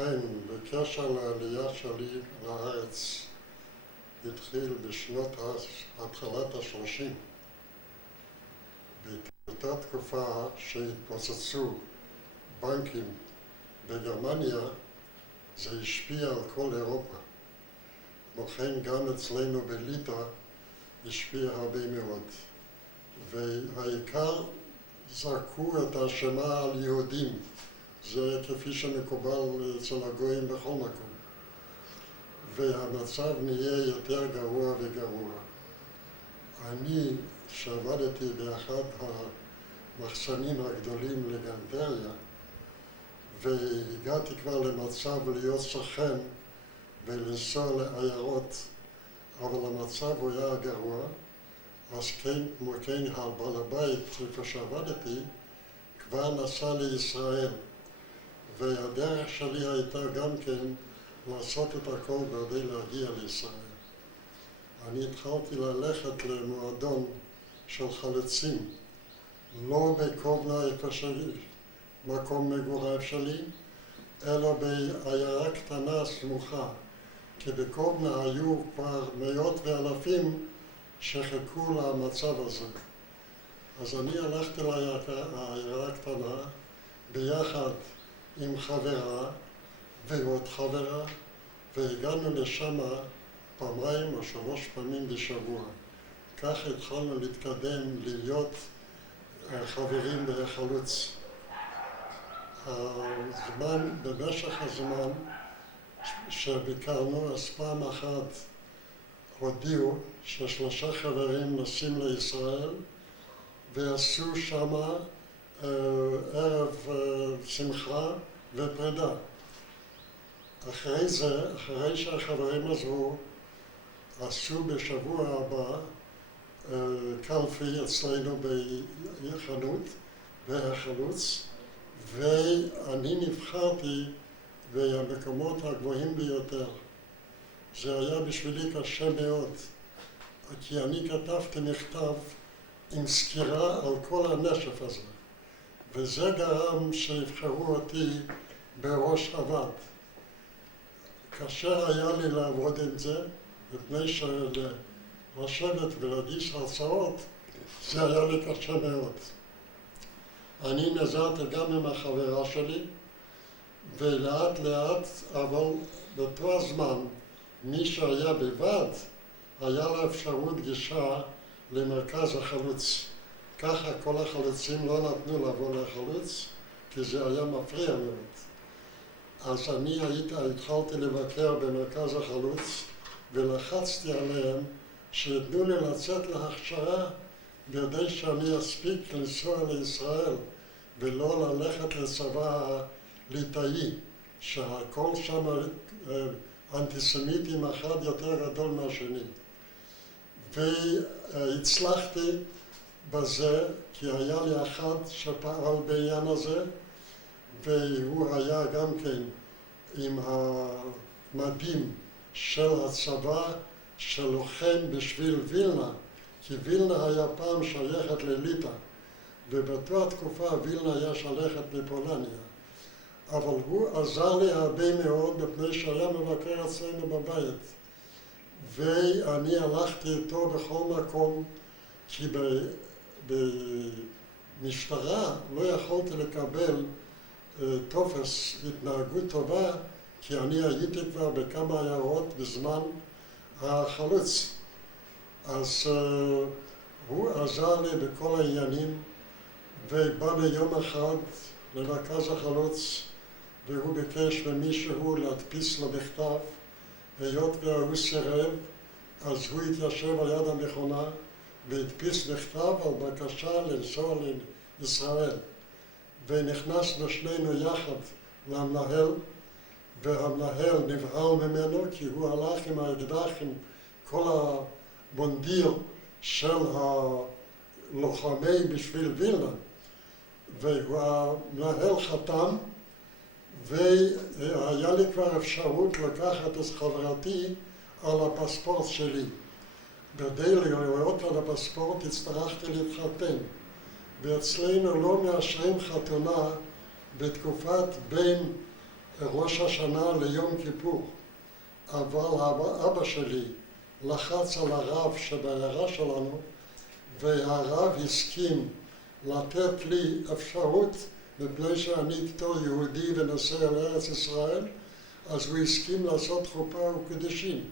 ובכן, בקשר לעלייה שלי לארץ התחיל בשנות התחלת ה-30. באותה תקופה שהתפוצצו בנקים בגרמניה, זה השפיע על כל אירופה. כמו כן גם אצלנו בליטא השפיע הרבה מאוד. והעיקר זרקו את האשמה על יהודים. זה כפי שמקובל אצל הגויים בכל מקום. והמצב נהיה יותר גרוע וגרוע. אני, שעבדתי באחד המחסנים הגדולים לגנדריה, והגעתי כבר למצב להיות סוכן ולנסוע לעיירות, אבל המצב הוא היה גרוע, אז כן, כמו כן, הבעל הבית, איפה שעבדתי, כבר נסע לישראל. והדרך שלי הייתה גם כן לעשות את הכל כדי להגיע לישראל. אני התחלתי ללכת למועדון של חלוצים, לא בקובנה איפה מקום מגוריו שלי, אלא בעיירה קטנה סמוכה, כי בקובנה היו כבר מאות ואלפים שחיכו למצב הזה. אז אני הלכתי לעיירה הקטנה ביחד עם חברה ועוד חברה, והגענו לשם פעמיים או 3 פעמים בשבוע. כך התחלנו להתקדם, להיות חברים בחלוץ. במשך הזמן שביקרנו, אז פעם אחת הודיעו ש3 חברים נוסעים לישראל ועשו שמה ערב שמחה ופרידה. אחרי זה, אחרי שהחברים עזבו, עשו בשבוע הבא קלפי אצלנו בחנות והחלוץ, ואני נבחרתי במקומות הגבוהים ביותר. זה היה בשבילי קשה מאוד, כי אני כתבתי מכתב עם סקירה על כל הנשף הזה, וזה גרם שיבחרו אותי בראש הוועד. קשה היה לי לעבוד עם זה, מפני שלשבת ולהגיש הרצאות, זה היה לי קשה מאוד. אני נזרתי גם עם החברה שלי, ולאט לאט, אבל באותו הזמן, מי שהיה בוועד, היה לה אפשרות גישה למרכז החלוץ. ככה כל החלוצים לא נתנו לבוא לחלוץ, כי זה היה מפריע מאוד. אז אני התחלתי לבקר במרכז החלוץ, ולחצתי עליהם שיתנו לי לצאת להכשרה כדי שאני אספיק לנסוע לישראל ולא ללכת לצבא הליטאי, שהכל שם אנטיסמיטים אחד יותר גדול מהשני. והצלחתי בזה, כי היה לי אחד שפעל בעניין הזה, והוא היה גם כן עם המדים של הצבא שלוחם בשביל וילנה, כי וילנה היה פעם שייכת לליטא, ובאותה תקופה וילנה היה שייכת לפולניה. אבל הוא עזר לי הרבה מאוד מפני שהיה מבקר אצלנו בבית. ואני הלכתי איתו בכל מקום, כי במשטרה לא יכולתי לקבל טופס התנהגות טובה, כי אני הייתי כבר בכמה עיירות בזמן החלוץ. אז הוא עזר לי בכל העניינים, ובא ביום אחד למרכז החלוץ, והוא ביקש ממישהו להדפיס לו מכתב, היות והוא סירב, אז הוא התיישב על יד המכונה והדפיס מכתב על בקשה לנסוע לישראל. ונכנסנו שנינו יחד למנהל, והמנהל נבהל ממנו כי הוא הלך עם האקדח עם כל הבונדיר של הלוחמי בשביל וילנה, והמנהל חתם, והיה לי כבר אפשרות לקחת את חברתי על הפספורט שלי. כדי לראות על הפספורט הצטרכתי להתחתן, ואצלנו לא מאשרים חתונה בתקופת בין ראש השנה ליום כיפור, אבל אבא שלי לחץ על הרב שבעיירה שלנו, והרב הסכים לתת לי אפשרות, מפני שאני בתור יהודי ונוסע לארץ ישראל, אז הוא הסכים לעשות חופה וקידושין,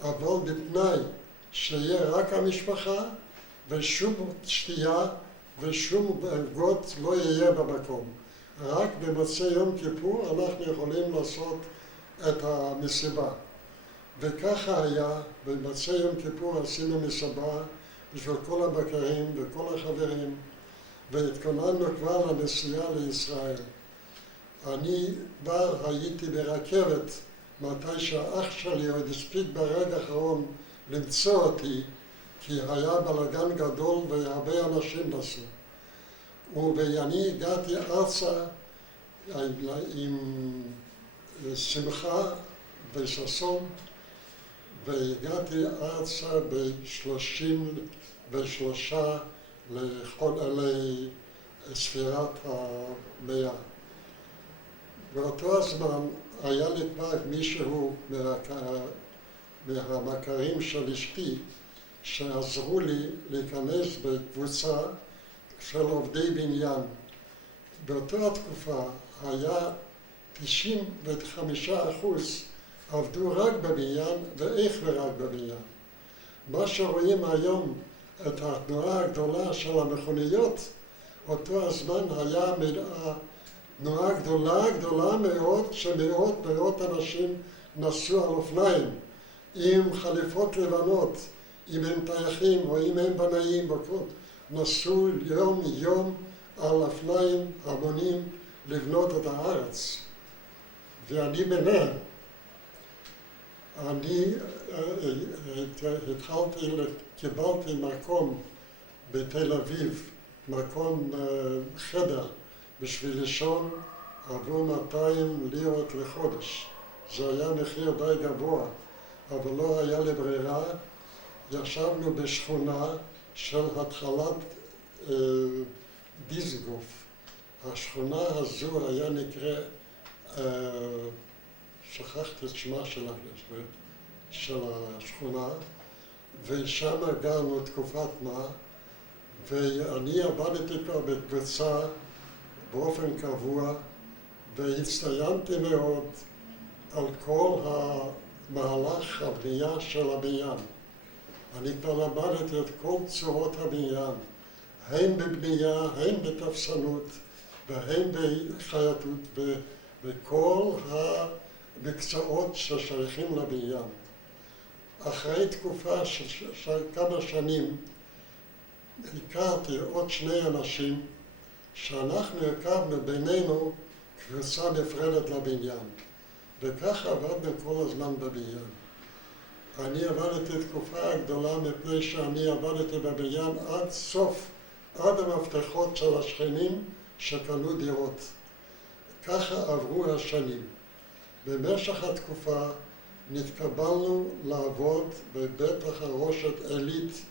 אבל בתנאי שיהיה רק המשפחה ושום שתייה ושום עוגות לא יהיה במקום. רק במוצאי יום כיפור אנחנו יכולים לעשות את המסיבה. וככה היה, במוצאי יום כיפור עשינו מסיבה בשביל כל הבקרים וכל החברים, והתכוננו כבר לנסיעה לישראל. אני כבר הייתי ברכבת מתי שהאח שלי עוד הספיק ברגע האחרון למצוא אותי, כי היה בלגן גדול והרבה אנשים נסעו. ואני הגעתי ארצה עם שמחה וששון, והגעתי ארצה ב-33 לספירת המאה. באותו הזמן היה לי כבר מישהו מהמכרים של אשתי שעזרו לי להיכנס בקבוצה של עובדי בניין. באותה התקופה היה 95% עבדו רק בבניין ואיך ורק בבניין. מה שרואים היום את התנועה הגדולה של המכוניות, אותו הזמן היה תנועה גדולה מאוד, שמאות אנשים נסעו על אופניים עם חליפות לבנות, אם הם טייחים או אם הם בנאים, נסעו יום על אופניים המונים לבנות את הארץ. ואני ביניהם. אני קיבלתי מקום בתל אביב, מקום חדר בשביל לישון עבור 200 לירות לחודש. זה היה מחיר די גבוה, אבל לא היה לי ברירה. ישבנו בשכונה של התחלת דיזנגוף. השכונה הזו היה נקרא, שכחתי את שמה של השכונה, ושם גרנו תקופת מה, ואני עבדתי כבר בקבוצה באופן קבוע, והצטיינתי מאוד על כל המהלך הבנייה של הבניין. אני כבר למדתי את כל צורות הבניין, הן בבנייה, הן בתפסנות, והן בחייטות, וכל המקצועות ששייכים לבניין. אחרי תקופה של כמה שנים, הכרתי עוד שני אנשים שאנחנו הקמנו בינינו קבוצה נפרדת לבניין, וככה עבדנו כל הזמן בבניין. אני עבדתי תקופה גדולה מפני שאני עבדתי בבניין עד המפתחות של השכנים שקנו דירות. ככה עברו השנים. במשך התקופה נתקבלנו לעבוד בבית החרושת עילית,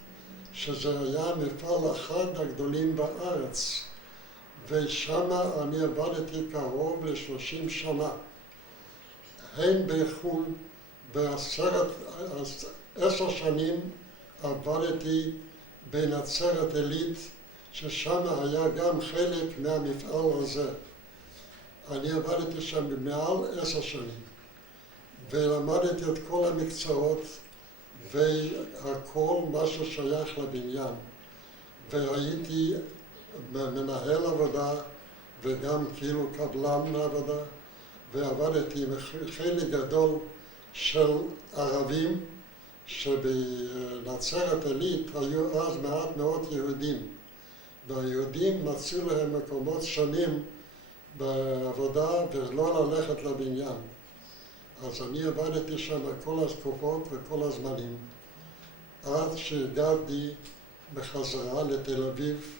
שזה היה מפעל אחד הגדולים בארץ, ושם אני עבדתי קרוב ל-30 שנה. הן בחו"ל, ב10 שנים עבדתי בנצרת עילית, ששם היה גם חלק מהמפעל הזה. אני עבדתי שם במעל 10 שנים, ולמדתי את כל המקצועות והכל מה ששייך לבניין. והייתי מנהל עבודה וגם כאילו קבלן עבודה, ועבדתי עם חלק גדול של ערבים, שבנצרת עילית היו אז מעט מאוד יהודים, והיהודים מצאו להם מקומות שונים בעבודה ולא ללכת לבניין. אז אני עבדתי שם כל התקופות וכל הזמנים, עד שהגעתי בחזרה לתל אביב,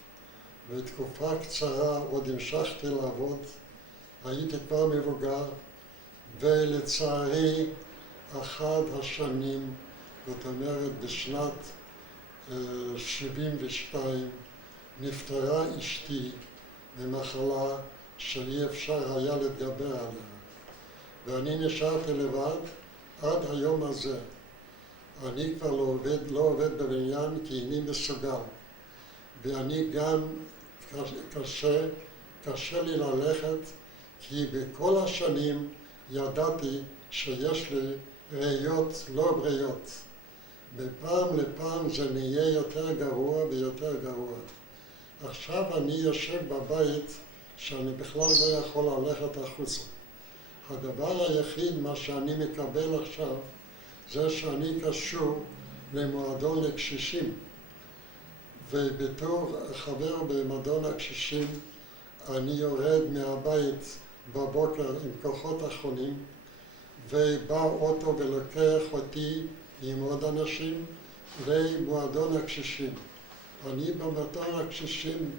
ותקופה קצרה עוד המשכתי לעבוד. הייתי כבר מבוגר, ולצערי אחת השנים, זאת אומרת בשנת 72, נפטרה אשתי במחלה שאי אפשר היה להתגבר עליה. ואני נשארתי לבד עד היום הזה. אני כבר לא עובד בבניין כי איני מסוגל. ואני גם קשה לי ללכת, כי בכל השנים ידעתי שיש לי ראיות לא בריאות. מפעם לפעם זה נהיה יותר גרוע ויותר גרוע. עכשיו אני יושב בבית שאני בכלל לא יכול ללכת החוצה. הדבר היחיד מה שאני מקבל עכשיו זה שאני קשור למועדון לקשישים. ובתור חבר במועדון הקשישים אני יורד מהבית בבוקר עם כוחות אחרונים ובא אוטו ולוקח אותי עם עוד אנשים למועדון הקשישים. אני במועדון הקשישים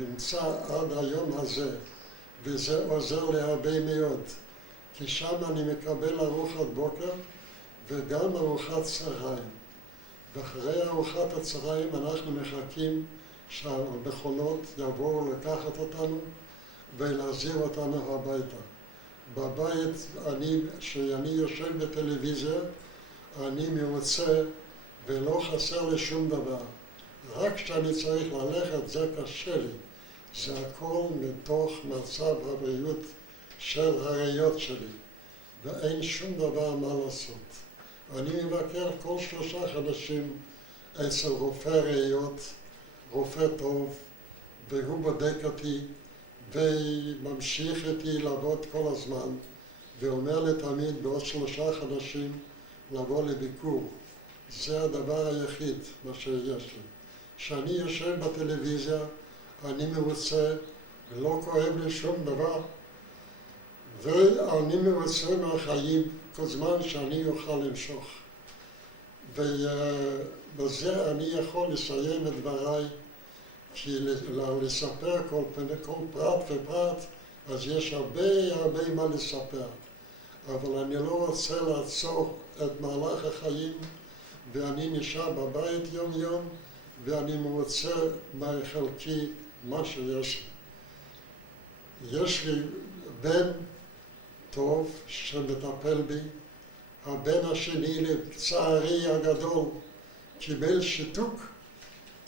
נמצא עד היום הזה וזה עוזר לי הרבה מאוד כי שם אני מקבל ארוחת בוקר וגם ארוחת צהריים. ואחרי ארוחת הצהריים אנחנו מחכים שהמכונות יבואו לקחת אותנו ולהחזיר אותנו הביתה. בבית, כשאני יושב בטלוויזיה, אני מרוצה ולא חסר לי שום דבר. רק כשאני צריך ללכת זה קשה לי. זה הכל מתוך מצב הבריאות של הראיות שלי, ואין שום דבר מה לעשות. אני מבקר כל 3 חודשים אצל רופא ראיות, רופא טוב, והוא בודק אותי וממשיך איתי לעבוד כל הזמן, ואומר לי תמיד בעוד 3 חודשים לבוא לביקור. זה הדבר היחיד מה שיש לי. כשאני יושב בטלוויזיה אני מרוצה ולא כואב לי שום דבר, ואני מרוצה מהחיים כל זמן שאני אוכל למשוך. ובזה אני יכול לסיים את דבריי, כי לספר כל פרט ופרט, אז יש הרבה מה לספר. אבל אני לא רוצה לעצור את מהלך החיים, ואני נשאר בבית יום יום, ואני מרוצה מחלקי מה שיש לי. יש לי בן טוב שמטפל בי. הבן השני לצערי הגדול קיבל שיתוק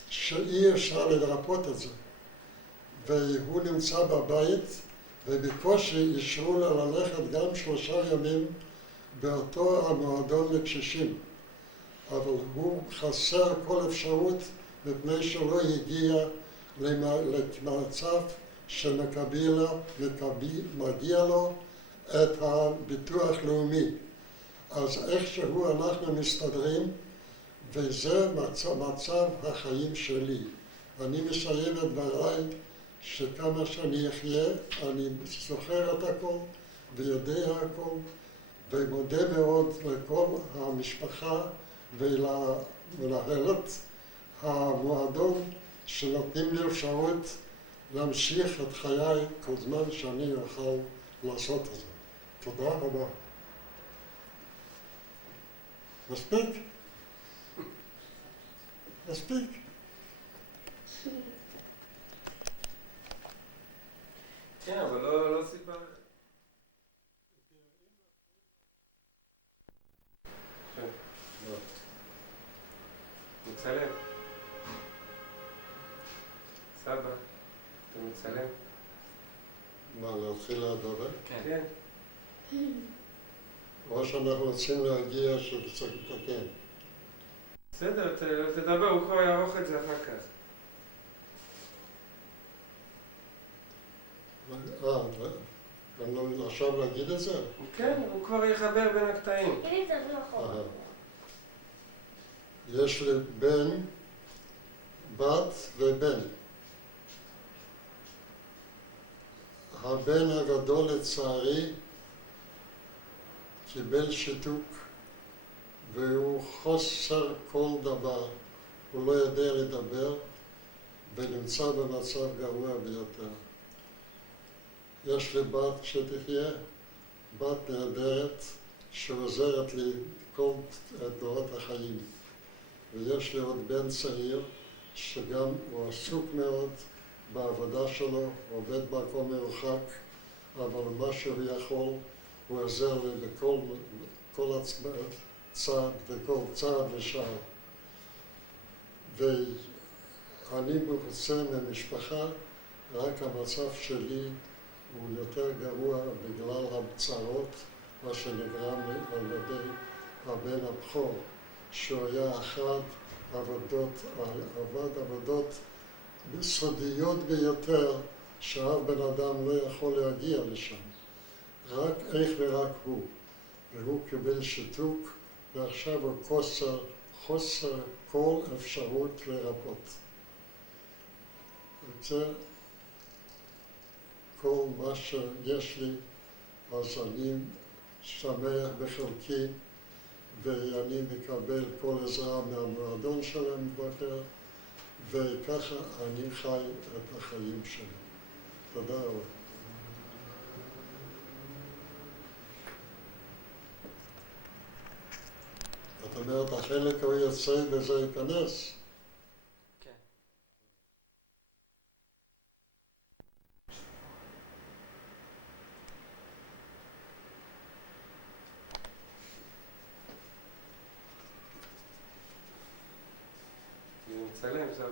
שאי אפשר לרפות את זה. והוא נמצא בבית ובקושי אישרו לו ללכת גם 3 ימים באותו המועדון לקשישים. אבל הוא חסר כל אפשרות מפני שלא הגיע למצב שמגיע לו את הביטוח לאומי. אז איכשהו אנחנו מסתדרים, וזה מצב החיים שלי. אני מסיים את דבריי שכמה שאני אחיה, אני זוכר את הכל ויודע הכל, ומודה מאוד לכל המשפחה ולמנהלת המועדון שנותנים לי אפשרות להמשיך את חיי כל זמן שאני אוכל לעשות את זה. תודה רבה. מספיק? מספיק. כן, אבל לא סיבה. מצלם. סבא, אתה מצלם? מה, להתחיל לדבר? כן. או שאנחנו רוצים להגיע שצריך לתקן. בסדר, תדבר, הוא כבר יערוך את זה אחר כך. גם לא עכשיו להגיד את זה? כן, הוא כבר יחבר בין הקטעים. יש לי בן, בת ובן. הבן הגדול לצערי קיבל שיתוק והוא חוסר כל דבר. הוא לא יודע לדבר ונמצא במצב גרוע ביותר. יש לי בת שתחיה, בת נהדרת שעוזרת לי כל תנועות החיים. ויש לי עוד בן צעיר שגם הוא עסוק מאוד בעבודה שלו, עובד במקום מרוחק, אבל מה שהוא יכול הוא עזר לי בכל צעד וכל צעד ושער. ואני מרוצה מהמשפחה, רק המצב שלי הוא יותר גרוע בגלל הצרות, מה שנגרם לי על ידי הבן הבכור, שהוא היה עבד עבודות סודיות ביותר, שאף בן אדם לא יכול להגיע לשם. רק איך ורק הוא. והוא קיבל שיתוק, ועכשיו הוא חוסר כל אפשרות לרפות. זה כל מה שיש לי, אז אני שמח בחלקי, ואני מקבל כל עזרה מהמועדון של המבקר, וככה אני חי את החיים שלי. תודה רבה. זאת אומרת, החלק הוא יוצא וזה ייכנס. כן. אני מצלם, זה